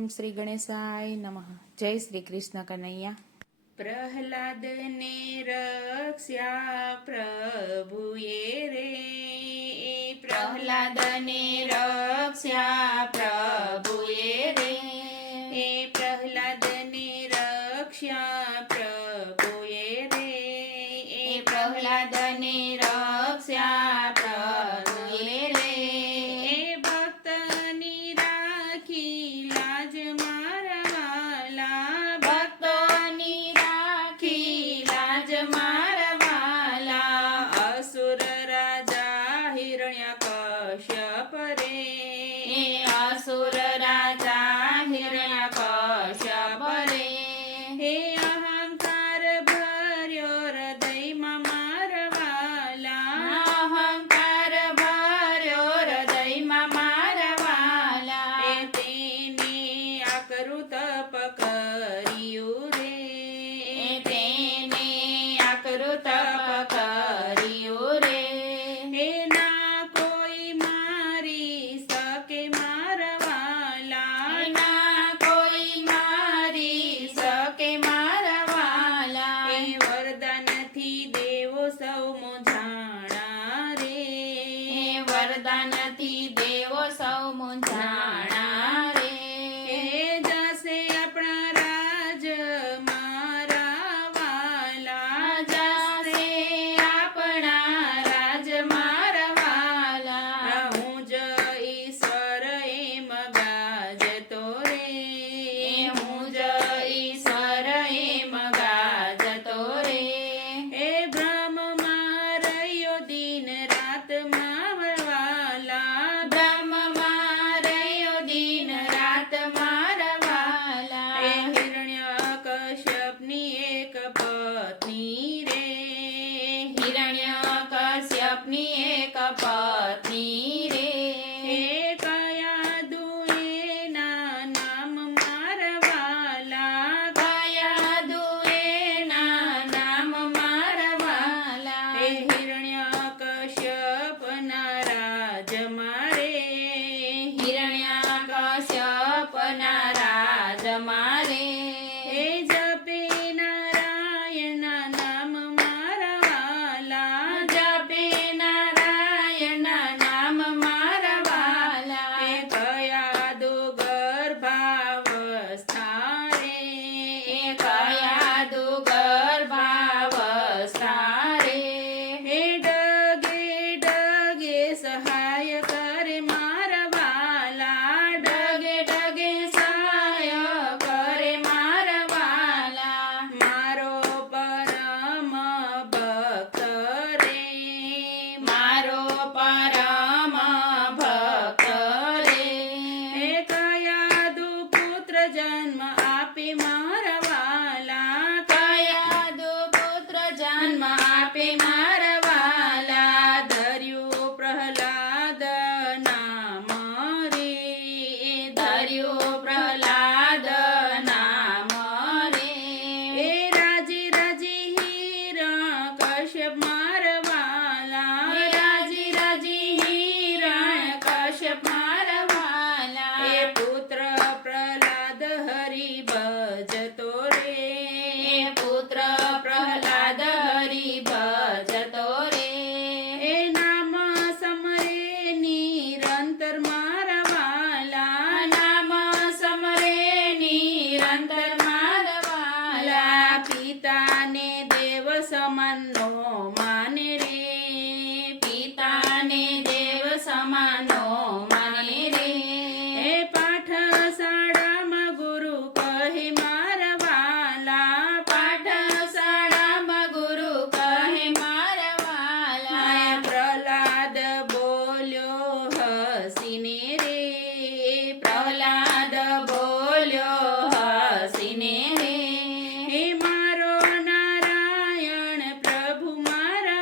ઓમ શ્રી ગણેશાય નમઃ. જય શ્રી કૃષ્ણ કનૈયા. પ્રહલાદને રક્ષ્યા પ્રભુએ રે, પ્રહલાદને રક્ષ્યા પ્રભુએ રે, પ્રહલાદને રક્ષ્યા પ્રભુએ રે, પ્રહલાદને રક્ષ્યા પ્રભુએ રે, ભક્તની રાખી લાજ મારવાલા, ભક્તની રાખી લાજ મારવાલા, અસુર રાજા હિરણ્યકશ્યપ રે, અસુર રાજા હિરણ્યકશ્યપ રે, અહંકાર ભર્યો હૃદયમાં મારવાલા, અહંકાર ભર્યો હૃદયમાં મારવાલા, તેને આકરું તપ કર્યું રે, તેને આકરું તપ કર્યું રે, ના કોઈ મારી શકે મારવાલા, ના કોઈ મારી શકે મારવાલા, વરદાનથી દેવો સૌ મૂંઝાણા રે, વરદાનથી દેવો સૌ મૂંઝાણા રે, જશે આપણા રાજ મારવાલા, જશે આપણા રાજ મારવાલા, હું જ ઈશ્વર એમ ગાજતો રે, હું જ ઈશ્વર એમ ગાજતો રે, બ્રહ્મમાં રહ્યો દિન રાત મારવાલા, બ્રહ્મમાં રહ્યો દિન રાત મારવાલા, હિરણ્યકશ્યપની એક પત્ની રે, હિરણ્યકશ્યપની એક પત્ની રે, કયા દુએના નામ મારવાલા, કયા દુએના નામ મારવાલા, હિરણ્યકશ્યપના રાજ મારે, હિરણ્યકશ્યપના રાજ મારે, જપે નારાયણના નામ મારવાલા, જપે નારાયણના નામ મારવાલા, કયા દો ગર્ભાવસ્થા રે, કયા દો ગર્ભાવસ્થા રે, ડગે ડગે સહાય કરે મારવાલા, ડગે ડગે સહાય કરે મારવાલા, મારો પરમ ભક્ત રે, મારો પરમ ભક્ત રે, કયા દુ પુત્ર જન્મ આપે મારવાલા, કયા દુ પુત્ર જન્મ આપે મારવાલા, ધર્યું પ્રહલાદ નામ રે, ધર્યું પ્રહલાદ નામ રે, રાજી રાજી હિરણ્યકશ્યપ મારવાલા, રાજી રાજી હિરણ્યકશ્યપ મારવાલા, પુત્ર પ્રહલાદ હરિ ભજતો રે, પુત્ર પ્રહલાદ હરિ ભજતો રે, નામ સમરે નિરંતર મારવાલા, નામ સમરે નિરંતર મારવાલા, પિતાને દેવ સમાનનો માને રે, પિતાને દેવ સમાનો માને રે, પાઠશાળામાં ગુરુ કહે મારવાલા, પાઠશાળામાં ગુરુ કહે મારવાલા, પ્રહલાદ બોલ્યો હસીને રે, પ્રહલાદ બોલ્યો હસીને રે, મારો નારાયણ પ્રભુ મારા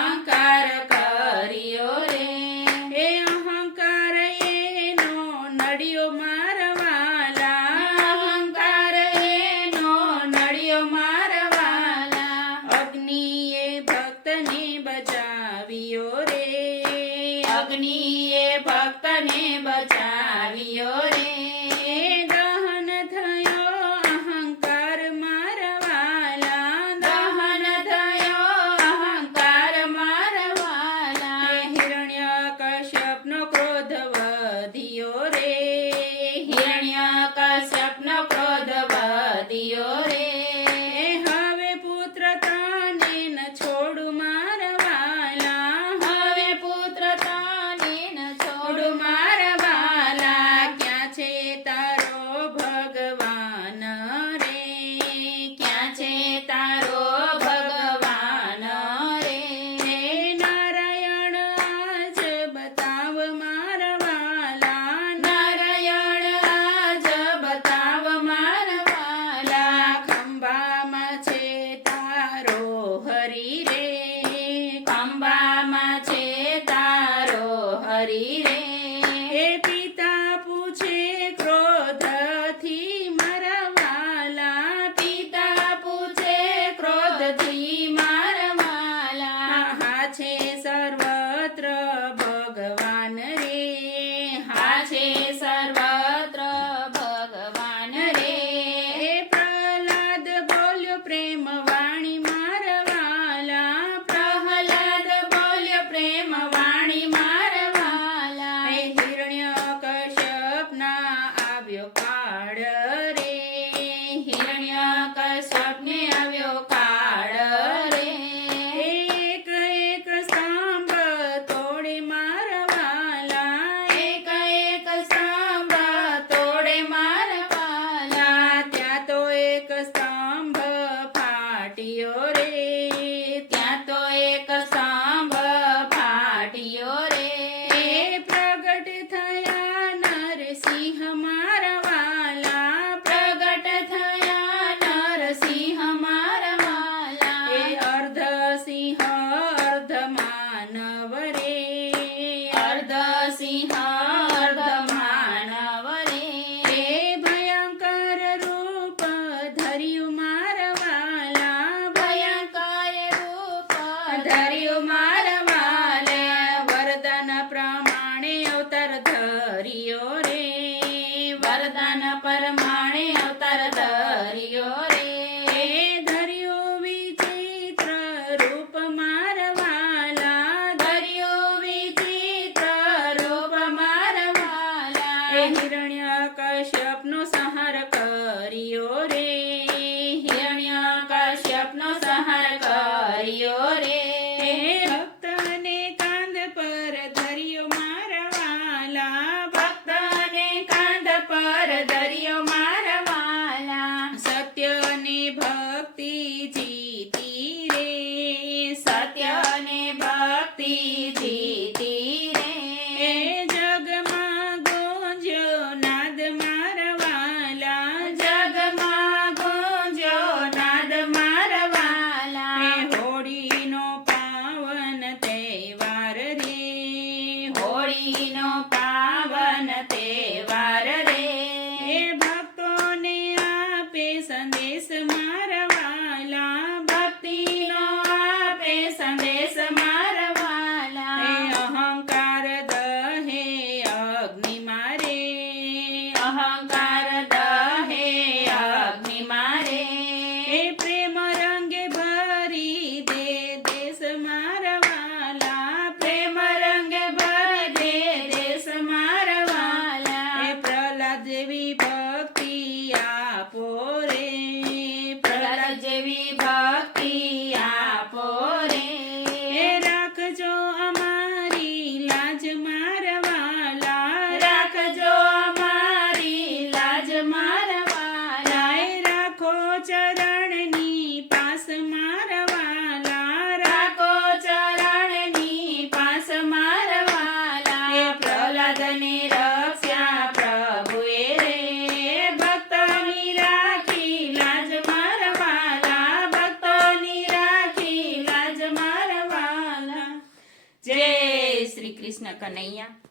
અહંકાર કર્યો રે એ અહંકાર એનો નડિયો મારવાલા અહંકાર એનો નડિયો મારવાલા અગ્નિએ ભક્તને બચાવ્યો રે અગ્નિએ ભક્તને બચાવ્યો રે દહન થયો અહંકાર મારવાલા દહન થયો અહંકાર મારવાલા હિરણ્યકશ્યપનો ક્રોધ વધ્યો રે હિરણ્યકશ્યપનો ક્રોધ વધ્યો રે હવે પુત્ર તને ન છોડું મારવાલા હવે પુત્ર તને ન છોડું મારવાલા ક્યાં છે તારો ભગવાન રે ક્યાં છે તારો ભગવાન રે નારાયણ આજ બતાવ મારવાલા નારાયણ આજ બતાવ મારવાલા ખંભામાં છે તારો હરી રે ખંભામાં છે તારો હરી રે હે પિતા પૂછે ક્રોધથી મારવાલા પિતા પૂછે ક્રોધથી મારવાલા હા છે સર્વત્ર ભગવાન રે હા છે સર્વત્ર ભગવાન રે પ્રહલાદ બોલ્યો પ્રેમ વાણી મારવાલા પ્રહલાદ બોલ્યો પ્રેમ વાણી મારવાલા હિરણ્યકશ્યપના આવ્યો કાળ રે હિરણ્યકશ્યપને આવ્યો કાળ રે એક એક સ્તંભ તોડે મારવાલા એક એક સ્તંભ તોડે મારવાલા ત્યાં તો એક સ્તંભ ફાટ્યો રે ત્યાં તો એક સ્તંભ ફાટ્યો રે પ્રગટ થયા નરસિંહ મારવાલા પ્રગટ થયા નરસિંહ મારવાલા અર્ધ સિંહ અર્ધ માનવ રે અર્ધ સિંહ અર્ધ માનવ રે ભયંકર રૂપ ધર્યું મારવાલા ભયંકર રૂપ ધર્યું મારવાલે વરદાન પ્રમાણે અવતાર ધર્યો રે વરદાન પ્રમાણે અવતાર ધર્યો રે ધર્યું વિચિત્ર રૂપ મારવાલા ધર્યું વિચિત્ર રૂપ મારવાલા હિરણ્યકશ્યપનો સંહાર કર્યો રે હિરણ્યકશ્યપનો સંહાર કર્યો રે ભક્તને કાંધ પર ધર્યો મારવાલા ભક્તને કાંધ પર ધર્યો મારવાલા સત્યને ભક્તિ જીતી રે સત્યને ભક્તિ જીતી રે જગમાં ગુંજ્યો નાદ મારવાલા જગમાં ગુંજ્યો નાદ મારવાલા હોળીનો પાવન તહેવાર રે હોળીનો પાવન તહેવાર રે ભક્તોને આપે સંદેશ મારવાલા ભક્તિનો આપે સંદેશ મારવાલા અહંકાર દહે અગ્નિ મારે અહંકાર દહે અગ્નિ મારે પ્રેમ રંગે ભરી દે દેશ મારવાલા પ્રેમ રંગે ભરી દે દેશ શ્રી કૃષ્ણ કનૈયા